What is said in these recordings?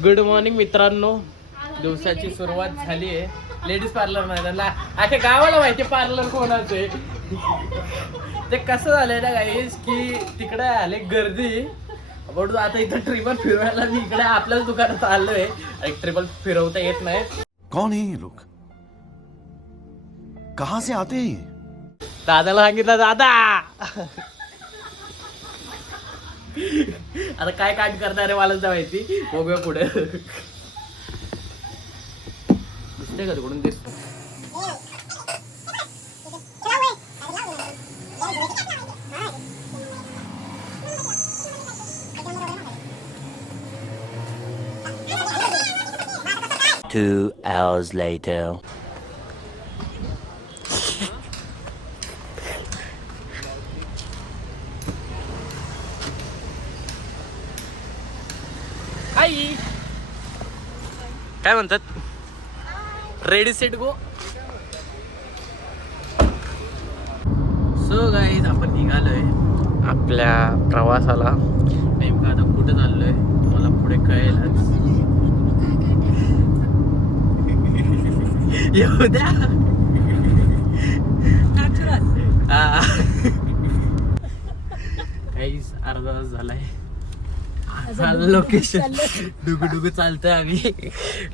Good morning मित्रांनो. दिवसाची सुरुवात झाली आहे. लेडीज पार्लर नाही त्यांना अख्या गावाला माहिती पार्लर कोणाचं आहे. ते कसं झालंय ना गाईस की तिकडे आले गर्दी म्हणून आता इथं ट्रिपल फिरवायला मी इकडे आपल्याच दुकानात आलोय. एक ट्रिपल फिरवता येत नाही. कौन है ये लोग, कहां से आते हैं? दादाला सांगितलं दादा आता काय काट करणार आहे मला माहिती. बघूया पुढे. दिसते का तिकडून दिसत. Two hours later. आई काय म्हणतात. Ready set go. So guys आपण निघालोय आपल्या प्रवासाला. नेमकं आता कुठे चाललोय तुम्हाला पुढे कळेलच. येऊ द्या. काहीच अर्धा तास झालाय. लोकेशन डुगू चालतंय आम्ही.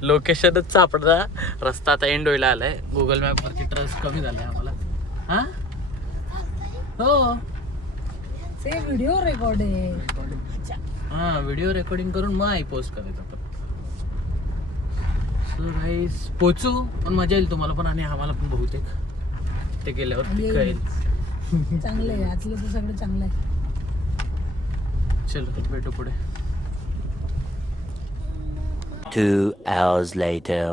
लोकेशनच सापडला. रस्ता आता एंड व्हायला आलाय. गुगल मॅप वरती ट्रस्ट कमी झालाय आम्हाला. हा हो व्हिडिओ रेकॉर्ड आहे. हा व्हिडिओ रेकॉर्डिंग करून मग आई पोस्ट करायचं आपण. सो गाईस पोचू पण मजा येईल तुम्हाला पण आणि आम्हाला पण बहुतेक ते गेल्यावर कळेल. चांगलं आहे आतलं तर सगळं चांगलं आहे. चलो भेटू पुढे. 2 hours later.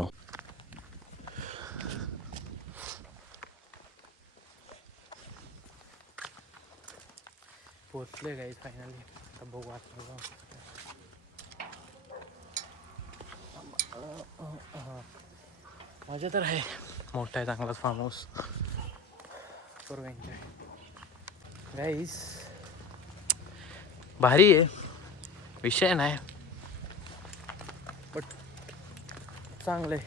पोचले गाईस फायनली. आता बघू आता. मजा तर आहे. मोठा आहे चांगलाच फार्म हाऊस. करू एन्जॉय गाईस. भारी आहे विषय नाही बट चांगलं आहे.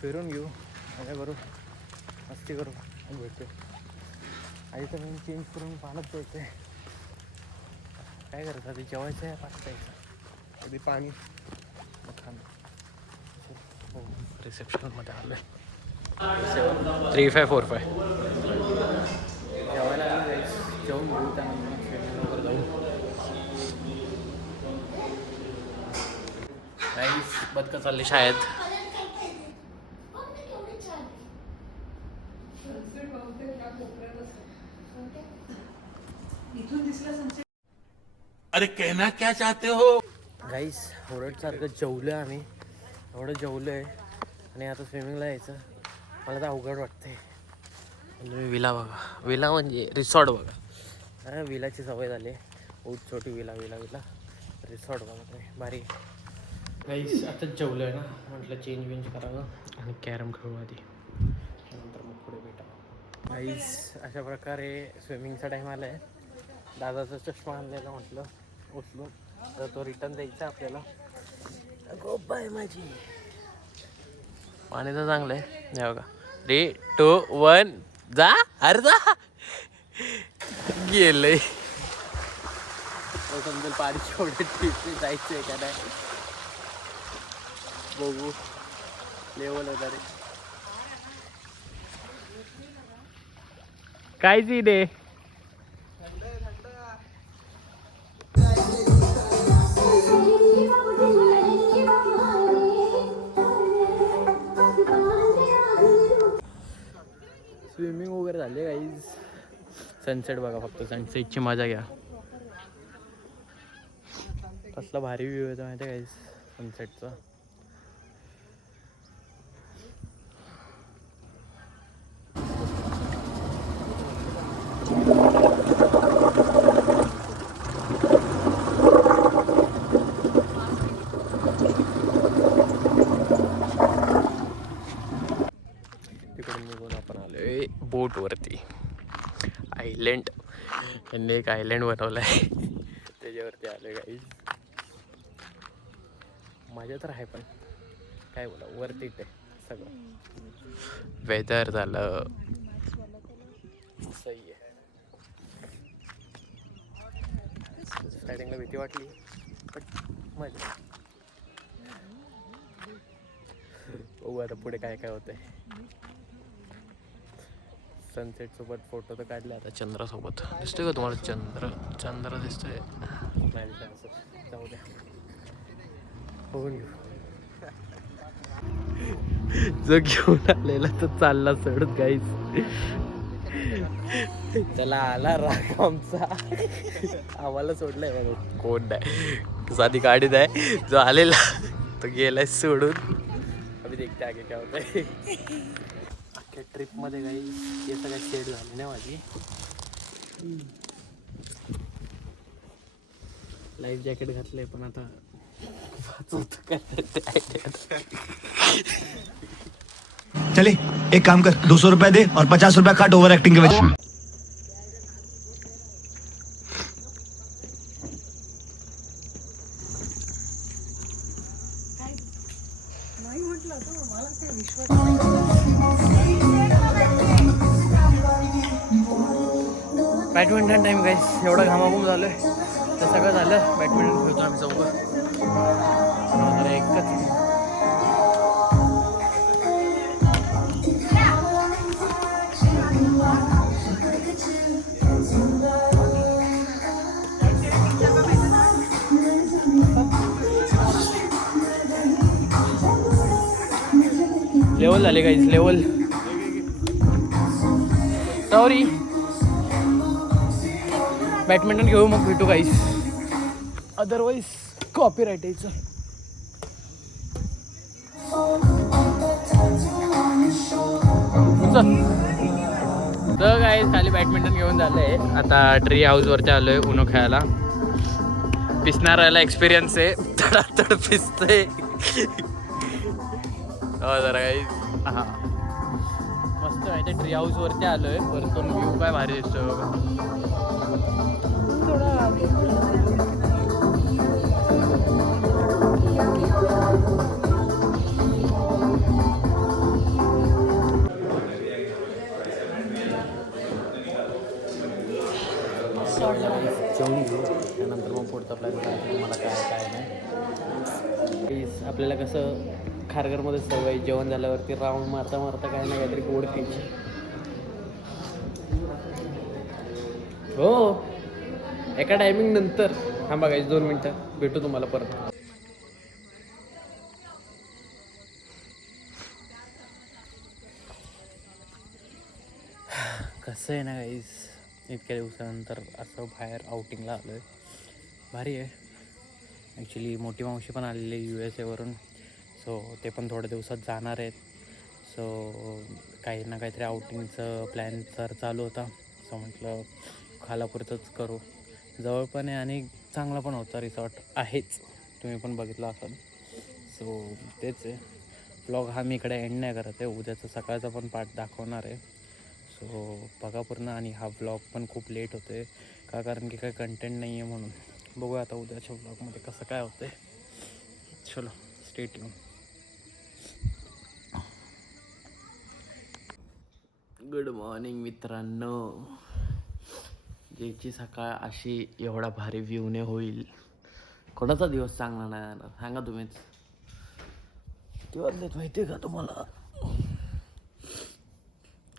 फिरून घेऊ मजा करू मस्ती करू भेटतो. आधी तर मी चेंज करून पाण्यात जायचं. काय करत आधी जेवायचं आहे पाच प्यायचं कधी पाणी मग खाणं. हो रिसेप्शनमध्ये आलो आहे. 3545 जेवायला आलं जायच. जेवून घेऊ त्यानंतर स्विमिंग वगैरे जाऊ. गाईस बदकं चालली शाळेत. अरे कहना क्या चाहते हो? गाईस सारखं जेवलं आम्ही. एवढं जेवलोय आणि आता स्विमिंगला यायचं. मला तर अवघड वाटतंय. तुम्ही विला बघा. विला म्हणजे रिसॉर्ट बघा. हा विलाची सवय झाली. बहुत छोटी विला विला विला रिसॉर्ट बघा तुम्ही भारी. गाईस आता जेवलं आहे ना म्हटलं चेंज वेंज करावं आणि कॅरम खेळू आधी त्यानंतर मग पुढे भेटा. गाईस अशा प्रकारे स्विमिंगचा टाईम आला आहे. दादाचा चष्मा आणलेला म्हटलं उचलून तर तो रिटर्न द्यायचा आपल्याला. गोप आहे माझी. पाणी तर चांगलं आहे. हे बघा 3, 2, 1 जा. अरे जा गेलंय. समजेल पाणी छोटे ट्रिपने जायचं आहे का नाही. बघू लेवल वगैरे काय सीन आहे. स्विमिंग वगैरे झाले गाईज. सनसेट बघा फक्त सनसेटची मजा घ्या. कसला भारी व्ह्यू येतो माहिती आहे गाईज सनसेटचा. तिकडून निघून आपण आलोय बोट वरती. आयलँड त्यांनी एक आयलँड बनवलाय त्याच्यावरती आले गाईज. मजा तर आहे, पण काय बोला वरती आहे सगळं. वेदर झालं सही आहे. स्टार्टिंगला भीती वाटली पण मजा. बघू आता पुढे काय काय होतंय. सनसेट सोबत फोटो तर काढले आता चंद्रासोबत. दिसतोय का तुम्हाला चंद्र दिसतोय? नाही दिसत असं, जाऊ द्या बघून घेऊ. जो घेऊन आलेला तो चालला सोडत काहीच. त्याला आला राग आमचा, आम्हाला सोडलाय म्हणून. कोण नाही, साधी गाडीत आहे. जो आलेला तो गेलाय सोडून. अभि देखते आगे क्या होता है. अख्ख्या ट्रिपमध्ये काही हे सगळं सेट झाली नाही माझी. लाईफ जॅकेट घातलंय पण आता चले एक काम कर 200 रुपए दे और 50 रुपया काट ओवर एक्टिंग के वजह। बॅडमिंटन टाइम गाईस. एवढा घामाघूम झालोय तर सगळं झालं. बॅडमिंटन खेळतो आम्ही चौघं. एकच लेवल झाले गाईज. Level sorry. बॅडमिंटन घेऊ मग भेटू गाईज, अदरवाईज कॉपीराईट यायचं. तर गाईज खाली बॅडमिंटन घेऊन झालंय. आता ट्री हाऊसवरती आलोय उनो खेळायला. पिसणाऱ्याला एक्सपिरियन्स आहे, तडातड पिसतंय. हो जरा गाईज. हां मस्त आहे ते. ट्री हाऊसवरती आलोय. वरतून व्ह्यू काय भारी दिसतोय बघा. जेवून घेऊ त्यानंतर मग पुढचा प्लॅन करायचं तुम्हाला काय काय नाही. आपल्याला कसं खारघरमध्ये सवय जेवण झाल्यावरती राऊंड मारता मारता काय नाही काहीतरी गोड खायची. हो एका टायमिंग नंतर. थांबा गाईस 2 मिनटं भेटू तुम्हाला परत. कसं आहे ना गाईस, इतक्या दिवसानंतर असं बाहेर आउटिंगला आलो आहे. भारी आहे. ॲक्च्युली मोठी मावशी पण आलेली USA वरून. सो ते पण थोड्या दिवसात जाणार आहेत. सो काही ना काहीतरी आउटिंगचं प्लॅन तर चालू होता. सो म्हटलं खालापुरतंच करू. जवळ पण आहे आणि चांगला पण होता. रिसॉर्ट आहेच, तुम्ही पण बघितलं असाल. सो तेच आहे. ब्लॉग हा मी इकडे एंड नाही करत आहे. उद्याचा सकाळचा पण पार्ट दाखवणार आहे. सो बघा पूर्ण. आणि हा ब्लॉग पण खूप लेट होतो आहे का, कारण की काही कंटेंट नाही आहे म्हणून. बघूया आता उद्याच्या ब्लॉगमध्ये कसं काय होतं आहे. चलो स्टे ट्यून. गुड मॉर्निंग मित्रांनो. ज्याची सकाळ अशी एवढा भारी व्ह्यूने होईल, कोणाचा दिवस चांगला नाही जाणार सांगा तुम्हीच. किती वाजलेत माहिती आहे का तुम्हाला?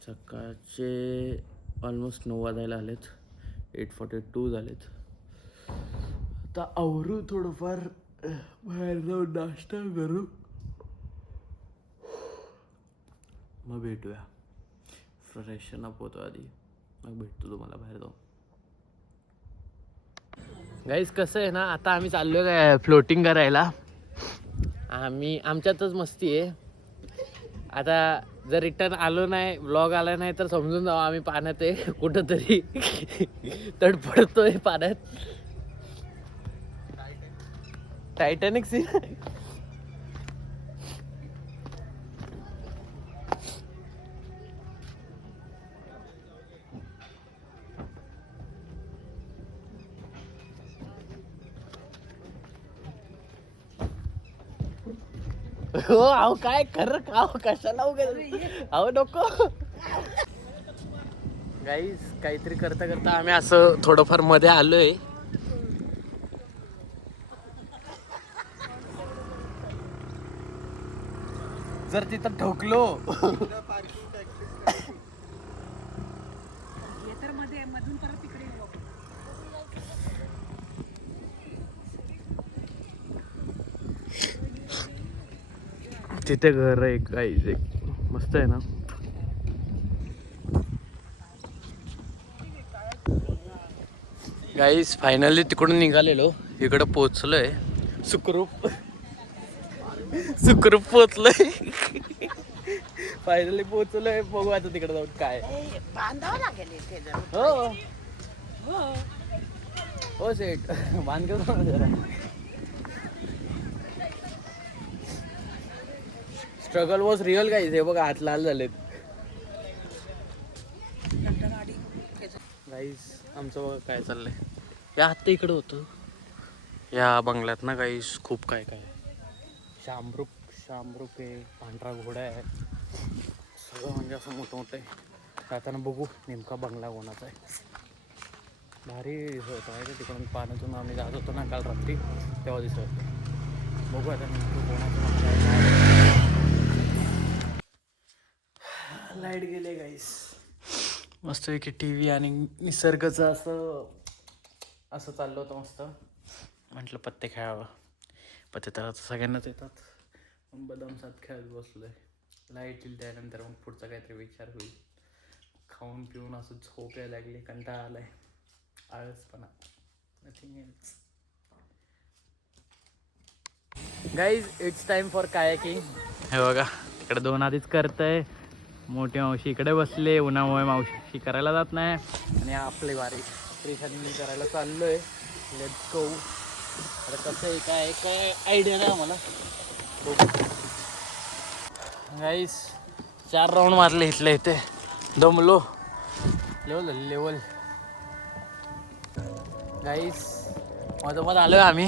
सकाळचे ऑलमोस्ट 9 वाजायला आलेत. 8:42 झालेत. आता आवरू थोडंफार, बाहेर जाऊन नाश्ता करू, मग भेटूया. फ्रेशन अप होतो आधी, मग भेटतो तुम्हाला बाहेर जाऊन. गाईस कसं आहे ना, आता आम्ही चाललो काय फ्लोटिंग करायला. आमच्यातच मस्ती आहे. आता जर रिटर्न आलो नाही, व्लॉग आला नाही तर समजून जाऊ आम्ही पाण्यात आहे कुठंतरी तडफडतोय पाण्यात. Titanic scene. हो अहो काय खरं का कशाला अहो नको गाईस. काहीतरी करता करता आम्ही असं थोडंफार मध्ये आलोय. जर तिथं ठोकलो मधून परत तिकडे तिथे घर आहे गाईस एक मस्त आहे ना. गाईस फायनली तिकडून निघालेलो इकडं पोचलोय. सुखरूप सुखरूप पोचलोय. फायनली पोचलोय. बघू आता तिकडे जाऊन काय. हो हो सेट बांध घेऊ जरा. Struggle was real guys. हे बघा हात लाल झालेत गाईज. आमचं बघा काय चाललंय. या आत्ता इकडं होतं या बंगल्यात ना गाईज खूप काय काय. शामरूप शामरूप आहे. पांढरा घोडा आहे. सगळं म्हणजे असं मोठं मोठं आहे. जाताना बघू नेमका बंगला कोणाचा आहे. भारी दिसत होतं आहे. तिकडून पाण्यातून आम्ही जात होतो ना काल रात्री तेव्हा दिसत होतं. बघू आता नेमकं कोणाचं बंगला आहे. लाईट गेले गाईस. मस्त की टी व्ही आणि निसर्गाचं असं चाललं होतं मस्त. म्हटलं पत्ते खेळावं. पत्ते तर आता सगळ्यांनाच येतात. बदाम सात खेळत बसलोय. लाईट येईल त्यानंतर मग पुढचा काहीतरी विचार होईल. खाऊन पिऊन असं झोप यायला लागली. कंटाळा आलाय. आळसपणा nothing else. Guys it's time for kayaking. हे बघा तिकडे दोन आधीच करतंय. मोठी मावशी इकडे बसले. उन्हामुळे मावशी करायला जात नाही. आणि आपली वारी श्रीखानी करायला चाललोय. Let's go. आता कसं आहे काय काय आयडिया नाही आम्हाला. गाईस 4 राऊंड मारले इथले इथे. दमलो. लेवल झाली लेवल. गाईस मधोमध आलोय आम्ही.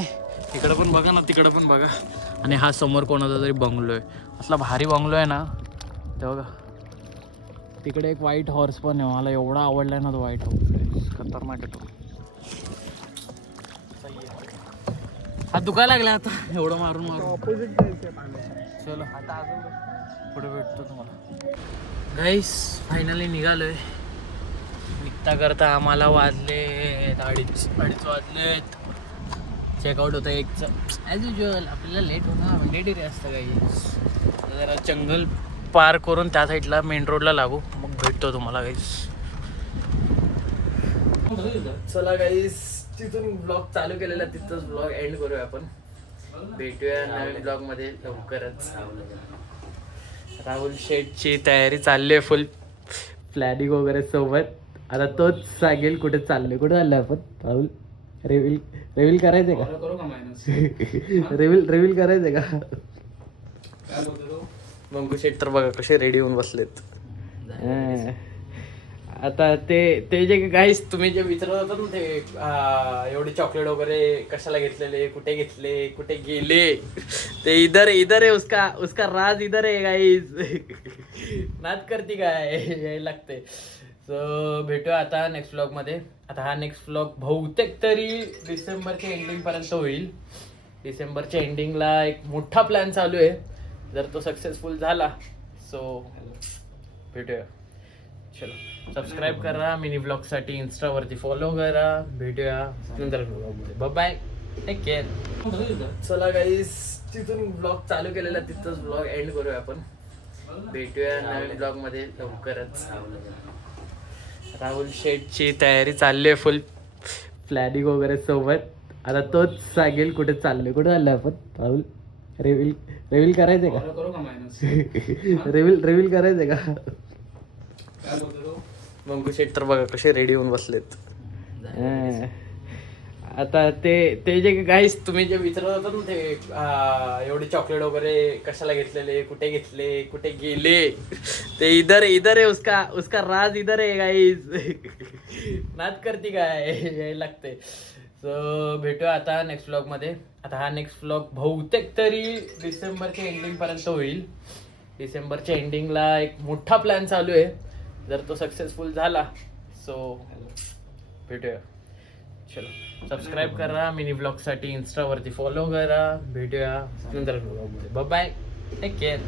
इकडं पण बघा ना तिकडं पण बघा. आणि हा समोर कोणाचा तरी बंगलो आहे. असला भारी बंगलो आहे ना ते बघा. तिकडे एक व्हाईट हॉर्स पण आहे. मला एवढा आवडलाय ना तो व्हाईट हॉर्स. खतरनाक आहे तो. हा दुखायला लागला आता एवढं मारून मारून. ऑपोजिट चलो आता अजून पुढे भेटतो तुम्हाला. गाईस फायनली निघालोय. निघता करता आम्हाला वाजले अडीच वाजलेत. चेकआउट होतं 1चं. ॲज युजल आपल्याला लेट होणार. मॅन्डेटरी असतं गाईस. जरा जंगल पार करून त्या साईडला मेन रोडला लागू मग भेटतो तुम्हाला गाईस. चला गाईस तिथून ब्लॉग चालू केलेला तिथंच ब्लॉग एंड करूया आपण. भेटूया नवीन ब्लॉगमध्ये लवकरच. राहुल शेठची तयारी चालली आहे फुल. प्लॅनिंग वगैरे सोबत. आता तोच सांगेल कुठे चाललोय. कुठे चाललोय आपण राहुल. रिव्हील करायचंय का. रिव्हील करायचंय का. मंगू शेट तर बघा कसे रेडी होऊन बसलेत. आता ते जे गाईस तुम्ही जे विचारत होता ना ते एवढे चॉकलेट वगैरे कशाला घेतलेले कुठे घेतले कुठे गेले ते इधर आहे. उसका राज इधर आहे गाईस. नाद करती काय यायला लागते. सो भेटूया आता नेक्स्ट व्लॉगमध्ये. आता हा नेक्स्ट व्लॉग बहुतेक तरी डिसेंबरच्या एंडिंगपर्यंत होईल. डिसेंबरच्या एंडिंगला एक मोठा प्लॅन चालू आहे. जर तो सक्सेसफुल झाला सो भेटूया. चलो सबस्क्राईब करा मिनी ब्लॉगसाठी. इंस्टावरती फॉलो करा. भेटूया नंतर ब्लॉगमध्ये. Bye bye. Take care. चला गाईस तिथून ब्लॉग चालू केलेला तिथंच ब्लॉग एंड करूया आपण. भेटूया नवीन ब्लॉगमध्ये लवकरच. राहुल शेठची तयारी चालली आहे फुल. प्लॅनिंग वगैरे सोबत. आता तोच सांगेल कुठे चाललोय. कुठे चाललोय आपण राहुल. रिव्हील करायचंय का. रिव्हील करायचंय का. मंगू शेट तर बघा कसे रेडी होऊन बसलेत. आता ते जे गाईस तुम्ही जे विचारत होता ना ते एवढे चॉकलेट वगैरे कशाला घेतलेले कुठे घेतले कुठे गेले ते इधर आहे. उसका राज इधर आहे गाईस. नाद करती काय यायला लागते. सो भेटूया आता नेक्स्ट व्लॉगमध्ये. आता हा नेक्स्ट व्लॉग बहुतेक तरी डिसेंबरच्या एंडिंगपर्यंत होईल. डिसेंबरच्या एंडिंगला एक मोठा प्लॅन चालू आहे. जर तो सक्सेसफुल झाला सो भेटूया. चलो सबस्क्राईब करा मिनी ब्लॉगसाठी, इंस्टावरती फॉलो करा. भेटूया नंतर ब्लॉगमध्ये. Bye bye, take care.